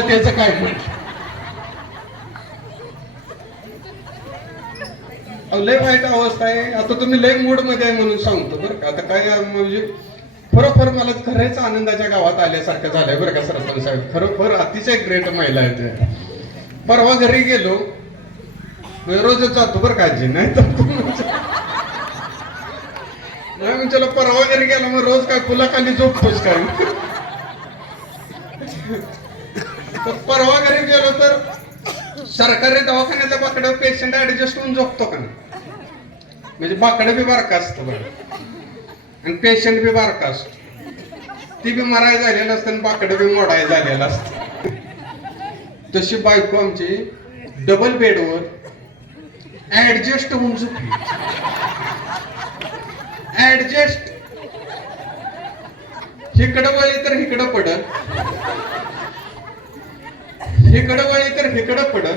त्याचं काय म्हटलं लय वाईट अवस्था आहे. आता तुम्ही लय मूड मध्ये आहे म्हणून सांगतो बरं का. आता काय म्हणजे खरोखर मला खरंच आनंदाच्या गावात आल्यासारखं झालंय बरं का सरपंच साहेब. खरोखर अतिशय ग्रेट महिला आहे ते. परवा घरी गेलो, रोजच जातो बरं का आजी, नाही तर नाही मग त्याला परवा घरी गेला मग रोज काय फुलाखाली झोपतोच काय. तर परवा घरी गेलो तर सरकारी दवाखान्याच्या बाकडे पेशंट ऍडजस्ट होऊन झोपतो का नाही, म्हणजे बाकडं बी बारका असतं बरं आणि पेशंट बी बारका असतो. ती बी मराय झालेलं असतं आणि बाकडं बी मोडाय झालेलं असतं. तशी बायको आमची डबल बेडवर ऍडजस्ट होऊन झोपली. ऍडजस्ट, इकडं वळी तर इकडं पडल, इकडं वळी तर इकडं पडल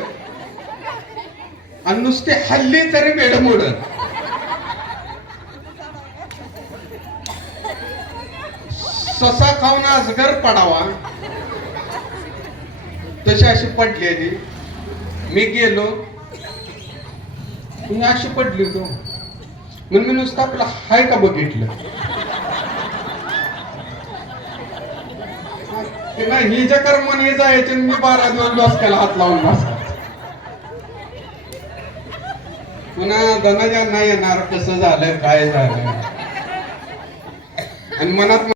आणि नुसते हल्ली तरी बेड मोडल. ससा खाऊन अजगर पडावा तशी अशी पडलेली. मी गेलो, मी अशी पडली होतो म्हणून मी नुसतं आपला हाय का बघितलं. ही ज्या कर्माने जायचे मी 12 दिवस डोसक्याला हात लावून बसला. पुन्हा धनाज्यांना येणार कसं झालं काय झालं आणि मनात